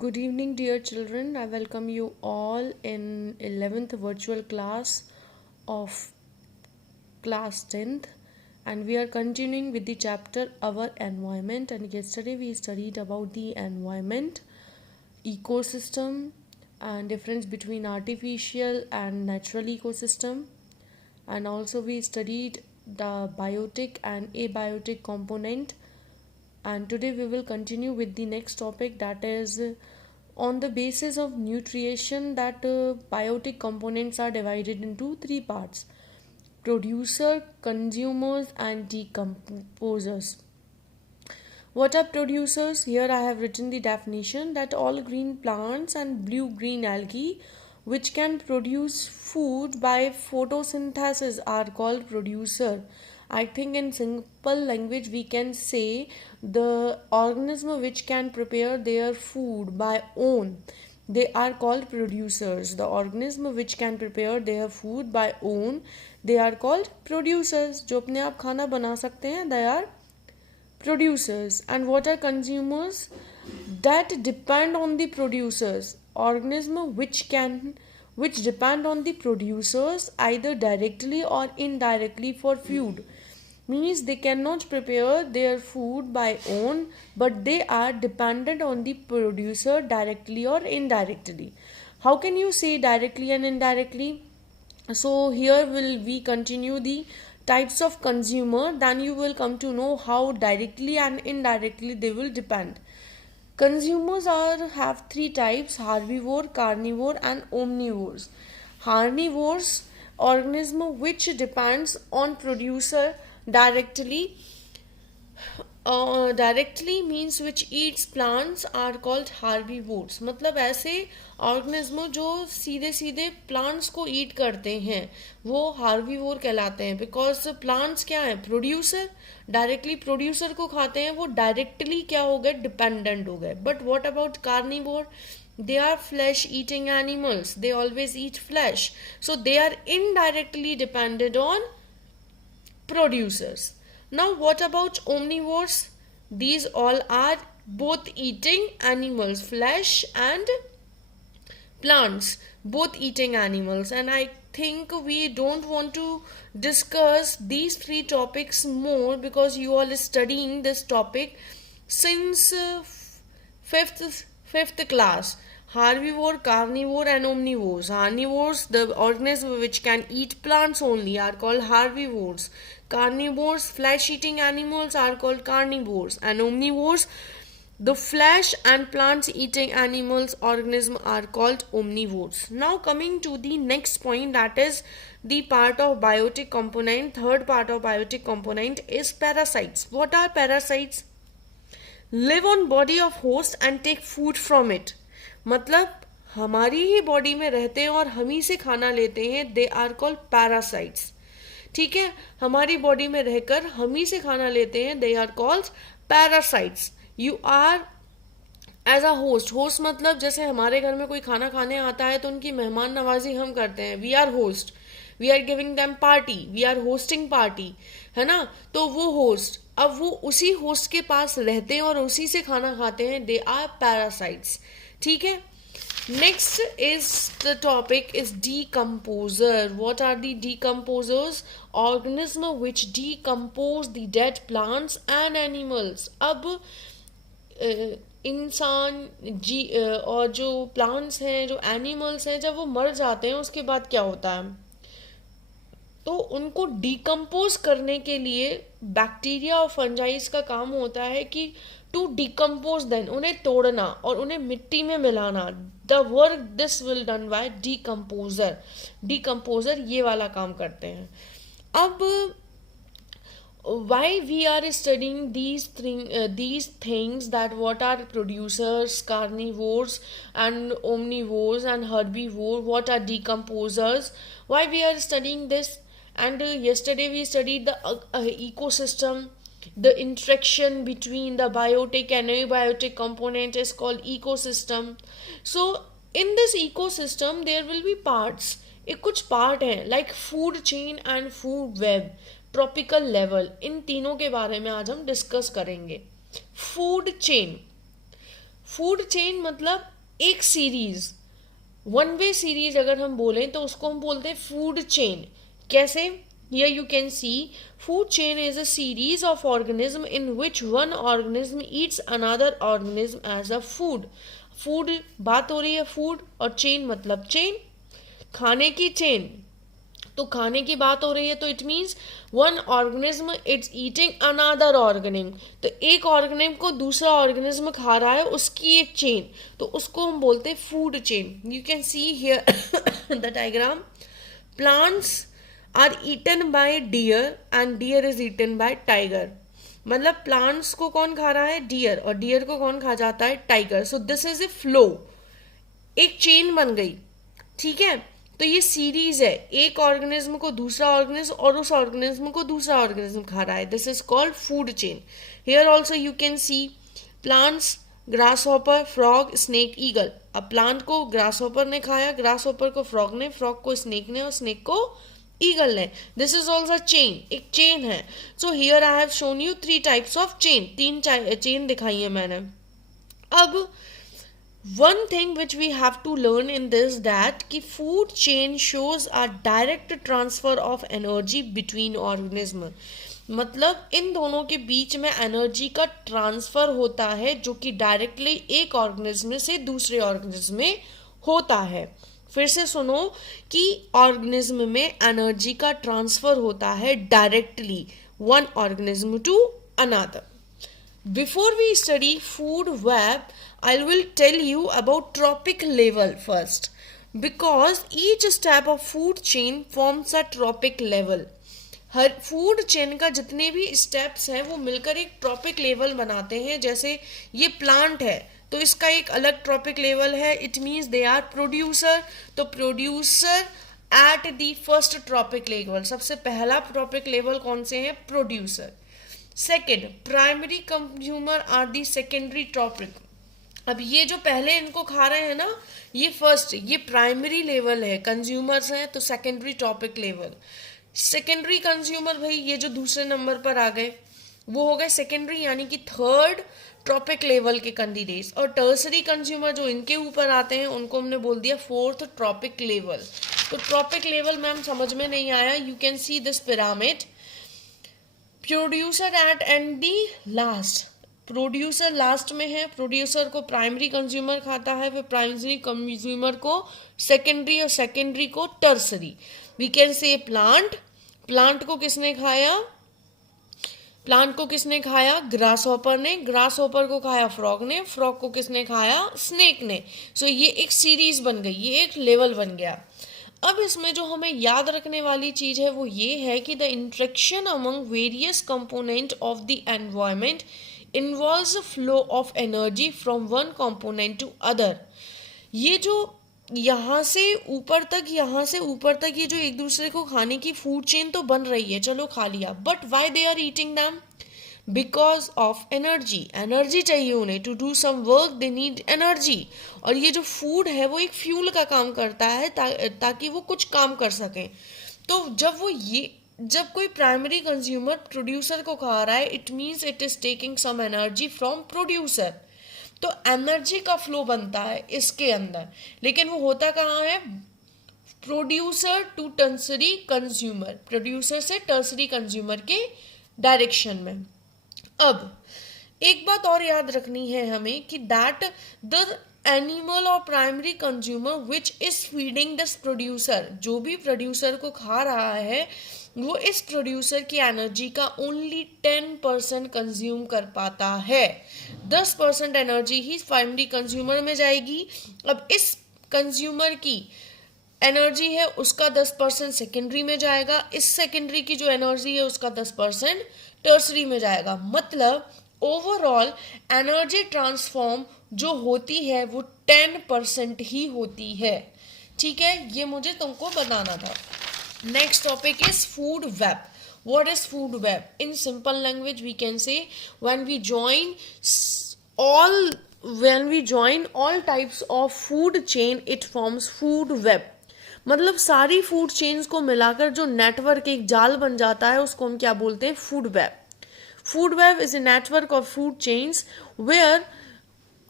Good evening, dear children. I welcome you all in 11th virtual class of class 10th, and we are continuing with the chapter Our Environment. And yesterday we studied about the environment, ecosystem, and difference between artificial and natural ecosystem. And also we studied the biotic and abiotic component. And today we will continue with the next topic, that is on the basis of nutrition, that biotic components are divided into three parts: producer, consumers, and decomposers. What are producers? Here I have written the definition, that all green plants and blue green algae which can produce food by photosynthesis are called producer. I think in simple language we can say the organism which can prepare their food by own, they are called producers. The organism which can prepare their food by own, they are called producers. जो अपने आप खाना बना सकते हैं, they are producers. And what are consumers? That depend on the producers. Organism which depend on the producers either directly or indirectly for food. Means they cannot prepare their food by own, but they are dependent on the producer directly or indirectly. How can you say directly and indirectly? So here will we continue the types of consumer, then you will come to know how directly and indirectly they will depend. Consumers have three types: herbivore, carnivore, and omnivores. Herbivores, organism which depends on producer directly. Directly means which eats plants are called herbivores. मतलब ऐसे organism जो सीधे सीधे plants को ईट करते हैं वो herbivore कहलाते हैं. बिकॉज प्लांट्स क्या है, प्रोड्यूसर, डायरेक्टली प्रोड्यूसर को खाते हैं, वो डायरेक्टली क्या हो गए, डिपेंडेंट हो गए. But what about carnivore? They are flesh eating animals, they always eat flesh, so they are indirectly dependent on producers. Now what about omnivores? These all are both eating animals, flesh and plants, both eating animals. And I think we don't want to discuss these three topics more because you all are studying this topic since fifth class. Herbivore, carnivore, and omnivores. Herbivores, the organisms which can eat plants only, are called herbivores. Carnivores, flesh-eating animals, are called carnivores. And omnivores, the flesh and plants-eating animals, organisms, are called omnivores. Now coming to the next point, that is the part of biotic component. Third part of biotic component is parasites. What are parasites? Live on body of host and take food from it. मतलब हमारी ही body में रहते हैं और हम ही से खाना लेते हैं. They are called parasites. ठीक है, हमारी बॉडी में रहकर हम ही से खाना लेते हैं. They are called parasites. You are as a host. Host मतलब जैसे हमारे घर में कोई खाना खाने आता है तो उनकी मेहमान नवाजी हम करते हैं. We are host, we are giving them party, we are hosting party, है ना. तो वो होस्ट, अब वो उसी होस्ट के पास रहते हैं और उसी से खाना खाते हैं. They are parasites. ठीक है. Next is the topic is decomposer. What are the decomposers? Organism which decompose the dead plants and animals. अब इंसान और जो प्लांट्स हैं, जो एनिमल्स हैं, जब वो मर जाते हैं उसके बाद क्या होता है, तो उनको डिकम्पोज करने के लिए बैक्टीरिया और फंजाइज का काम होता है कि टू डिकम्पोज देन, उन्हें तोड़ना और उन्हें मिट्टी में मिलाना. The work this will done by decomposer. Decomposer ये वाला काम करते हैं. अब why we are studying these things, that what are producers, carnivores, and omnivores, and herbivores, what are decomposers, why we are studying this? And yesterday we studied the ecosystem. The interaction between the biotic and abiotic component is called ecosystem. So in this ecosystem there will be parts. एक कुछ part हैं like food chain and food web, tropical level. इन तीनों के बारे में आज हम discuss करेंगे. Food chain. फूड चेन मतलब एक सीरीज, वन वे सीरीज अगर हम बोलें तो उसको हम बोलते हैं फूड चेन. कैसे? Here you can see food chain is a series of organism in which one organism eats another organism as a food. Food, बात हो रही है फूड, और चेन मतलब चेन, खाने की चेन. तो खाने की बात हो रही है तो it means one organism it's eating another organism. तो एक ऑर्गेनिज्म को दूसरा ऑर्गेनिज्म खा रहा है, उसकी एक चेन, तो उसको हम बोलते हैं food chain. You can see here the diagram. Plants are eaten by dear and dear is eaten by Tiger. मतलब प्लांट्स को कौन खा रहा है? डियर, और डियर को कौन खा जाता है? Tiger. So this is a flow, एक चेन बन गई. ठीक है, तो ये सीरीज है, एक ऑर्गेनिज्म को दूसरा ऑर्गेनिज्म और उस ऑर्गेनिज्म को दूसरा ऑर्गेनिज्म खा रहा है. This is called food chain. Here also you can see plants, grass hopper, frog, snake, eagle. अब प्लांट को ग्रास हॉपर ने खाया, ग्रास हॉपर को फ्रॉग ने, फ्रॉग को स्नेक ने, और स्नेक को ईगल ने. दिस इज ऑल्सो चेन, एक चेन है. So here I have shown you 3 types of chain. 3 chain दिखाई है मैंने. अब one thing which we have to learn in this that कि food chain shows a direct transfer of energy between organism. मतलब इन दोनों के बीच में एनर्जी का ट्रांसफर होता है जो कि डायरेक्टली एक ऑर्गेनिज्म से दूसरे ऑर्गेनिज्म में होता है. फिर से सुनो कि ऑर्गेनिज्म में एनर्जी का ट्रांसफर होता है directly one organism to another. Before we study food web, I will tell you about trophic level first, because each step of food chain forms a trophic level. Her food chain का जितने भी steps हैं वो मिलकर एक trophic level बनाते हैं. जैसे ये प्लांट है तो इसका एक अलग ट्रॉपिक लेवल है. It means they are producer. तो producer at the first trophic level, सबसे पहला ट्रॉपिक लेवल कौन से हैं? Producer. Second, primary consumer are the secondary tropic. अब ये जो पहले इनको खा रहे हैं ना, ये फर्स्ट, ये प्राइमरी लेवल है, कंज्यूमर्स हैं, तो secondary trophic level. Secondary consumer भाई ये जो दूसरे नंबर पर आ गए वो हो गए सेकेंडरी, यानी कि थर्ड ट्रॉपिक लेवल के कैंडिडेट्स. और टर्सरी कंज्यूमर जो इनके ऊपर आते हैं उनको हमने बोल दिया फोर्थ ट्रॉपिक लेवल. तो ट्रॉपिक लेवल मैम समझ में नहीं आया. You can see this pyramid. Producer eight and the last. Producer last में है. प्रोड्यूसर को प्राइमरी कंज्यूमर खाता है, फिर प्राइमरी कंज्यूमर को सेकेंडरी, और सेकेंडरी को tertiary. We can say plant. Plant को किसने खाया? प्लांट को किसने खाया? ग्रास हॉपर ने. ग्रास हॉपर को खाया फ्रॉग ने. फ्रॉग को किसने खाया? स्नेक ने. सो ये एक सीरीज बन गई, ये एक लेवल बन गया. अब इसमें जो हमें याद रखने वाली चीज है वो ये है कि the interaction among various component of the environment involves flow of energy from one component to other. ये जो यहाँ से ऊपर तक ये जो एक दूसरे को खाने की फूड चेन तो बन रही है, चलो खा लिया, but why they are eating them? Because of energy. Energy चाहिए उन्हें. To do some work they need energy. और ये जो फूड है वो एक फ्यूल का काम करता है ताकि वो कुछ काम कर सकें. तो जब कोई प्राइमरी कंज्यूमर प्रोड्यूसर को खा रहा है, it means it is taking some energy from producer. तो एनर्जी का फ्लो बनता है इसके अंदर, लेकिन वो होता कहाँ है? Producer to tertiary consumer, producer से टर्सरी कंज्यूमर के डायरेक्शन में. अब एक बात और याद रखनी है हमें कि दैट द एनिमल और primary consumer which is feeding this producer, जो भी प्रोड्यूसर को खा रहा है वो इस प्रोड्यूसर की एनर्जी का ओनली 10% कंज्यूम कर पाता है. 10% एनर्जी ही प्राइमरी कंज्यूमर में जाएगी. अब इस कंज्यूमर की एनर्जी है उसका 10% सेकेंडरी में जाएगा. इस सेकेंडरी की जो एनर्जी है उसका 10% टर्सरी में जाएगा. मतलब ओवरऑल एनर्जी ट्रांसफॉर्म जो होती है वो 10% ही होती है. ठीक है, ये मुझे तुमको बताना था. Next topic is food web. What is food web? In simple language we can say when we join all types of food chain it forms food web. मतलब सारी फूड चेन्स को मिलाकर जो नेटवर्क एक जाल बन जाता है उसको हम क्या बोलते हैं? Food web. Food web is a network of food chains where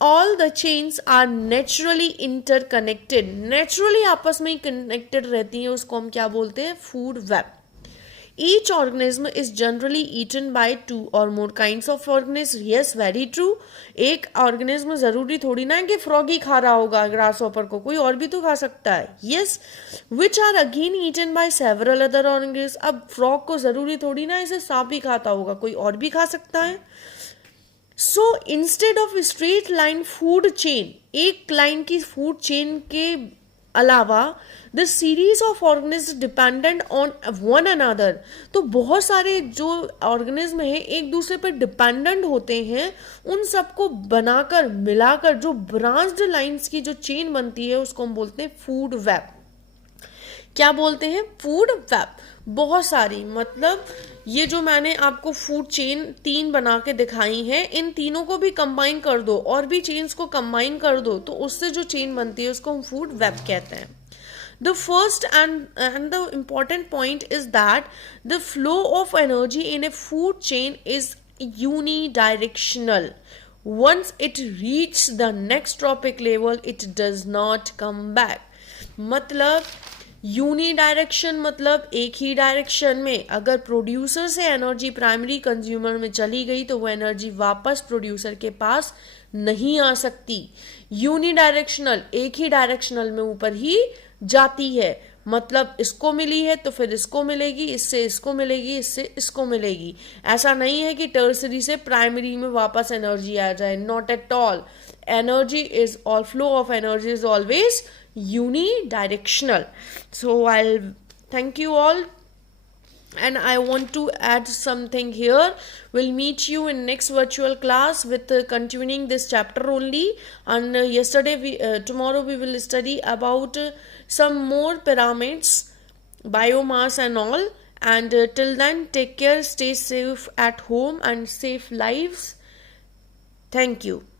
all the chains are naturally interconnected, naturally आपस में ही connected रहती हैं, उसको हम क्या बोलते हैं, food web. Each organism is generally eaten by 2 or more kinds of organisms. Yes, very true. एक organism जरूरी थोड़ी ना है कि frog ही खा रहा होगा grasshopper को, कोई और भी तो खा सकता है. Yes, which are again eaten by several other organisms. अब frog को जरूरी थोड़ी ना इसे सांप ही खाता होगा, कोई और भी खा सकता है. So instead of straight line food chain, एक लाइन की फूड चेन के अलावा the series of organism dependent on one another, तो बहुत सारे जो ऑर्गेनिज्म हैं एक दूसरे पर डिपेंडेंट होते हैं, उन सबको बनाकर मिलाकर जो ब्रांच्ड लाइंस की जो चेन बनती है उसको हम बोलते हैं फूड वेब. क्या बोलते हैं, फूड वेब. बहुत सारी, मतलब ये जो मैंने आपको फूड चेन 3 बना के दिखाई है, इन तीनों को भी कंबाइन कर दो और भी चेन्स को कंबाइन कर दो तो उससे जो चेन बनती है उसको हम फूड वेब कहते हैं. The first and the important point is that the flow of energy in a food chain is unidirectional. Once it reaches the next tropic level, it does not come back. मतलब यूनिडायरेक्शन मतलब एक ही direction में. अगर producer से energy primary consumer में चली गई तो वो एनर्जी वापस प्रोड्यूसर के पास नहीं आ सकती. यूनिडायरेक्शनल एक ही डायरेक्शनल में ऊपर ही जाती है, मतलब इसको मिली है तो फिर इसको मिलेगी, इससे इसको मिलेगी, इससे इसको मिलेगी. ऐसा नहीं है कि टर्सरी से प्राइमरी में वापस एनर्जी आ जाए, not at all. Energy is all, flow of energy is always unidirectional. So I'll thank you all, and I want to add something here. We'll meet you in next virtual class with continuing this chapter only. And tomorrow we will study about some more pyramids, biomass and all. And till then, take care, stay safe at home and safe lives. Thank you.